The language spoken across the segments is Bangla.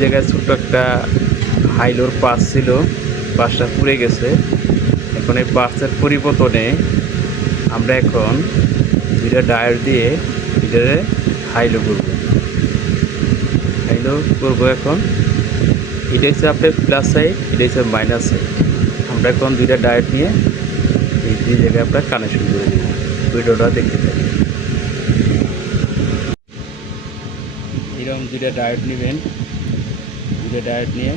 জায়গায় ছোট্ট একটা হাইলোর পাস ছিল, পাসটা পুড়ে গেছে। এখন এই পাসের পরিবর্তনে আমরা এখন দুইটা ডায়ার দিয়ে এটারে হাইলো করবো। হাইলো করবো এখন। এটা হচ্ছে আপনার প্লাস সাইড, এটা হচ্ছে মাইনাস সাইড। আমরা এখন দুইটা ডায়ার নিয়ে এই দুই জায়গায় আমরা কানেকশন করে দেব। ভিডিওটা দেখতে থাকি। এরকম দুইটা ডায়োড নেবেন, দুইটা ডায়োড নিয়ে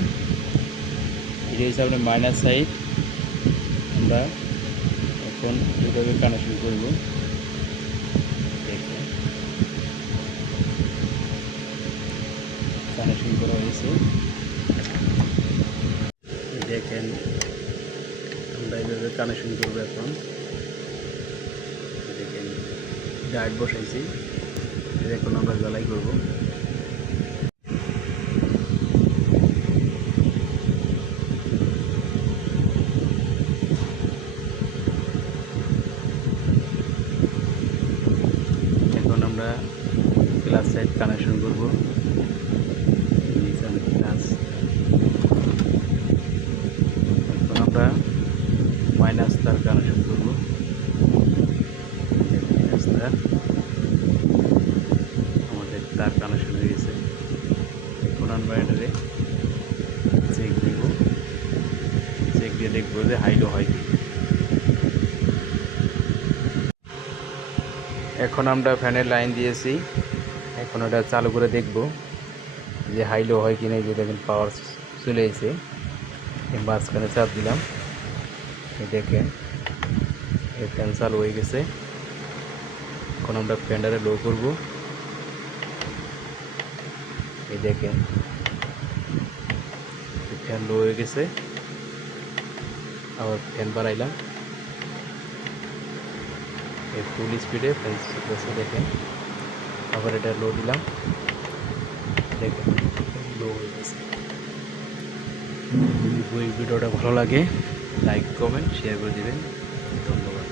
এটা হচ্ছে আপনার মাইনাস সাইড। আমরা এখন এইভাবে কানেকশন করব। দেখেন কানেকশন করা হয়েছে। দেখেন আমরা এইভাবে কানেকশন করবো। এখন দেখেন ডায়োড বসাইছি, এখন আমরা জ্বালাই করব। এখন আমরা প্লাস সাইড কানেকশন করব। প্লাস, এখন আমরা মাইনাস তার কানেকশন করব। মাইনাস তার, আমাদের তার কানেকশন হয়ে গেছে। এখন আমরা এটারে চেক দিব, চেক দিয়ে দেখবো যে হাইলো হয় কি। এখন আমরা ফ্যানের লাইন দিয়েছি, এখন ওটা চালু করে দেখব যে হাইলো হয় কি না। যে দেখেন পাওয়ার চলে এসেছে, মাঝখানে চাপ দিলাম, দেখেন এই ফ্যান চালু হয়ে গেছে। এখন আমরা ফ্যানটারে লো করব। এই দেখেন ফ্যান লো হয়ে গেছে। আবার ফ্যান বাড়াইলাম, এই ফুল স্পিডে ফ্যান চলতেছে। দেখেন আবার এটা লো দিলাম, দেখেন লো হয়ে গেছে। যদি ভিডিওটা ভালো লাগে লাইক কমেন্ট শেয়ার করে দিবেন। ধন্যবাদ।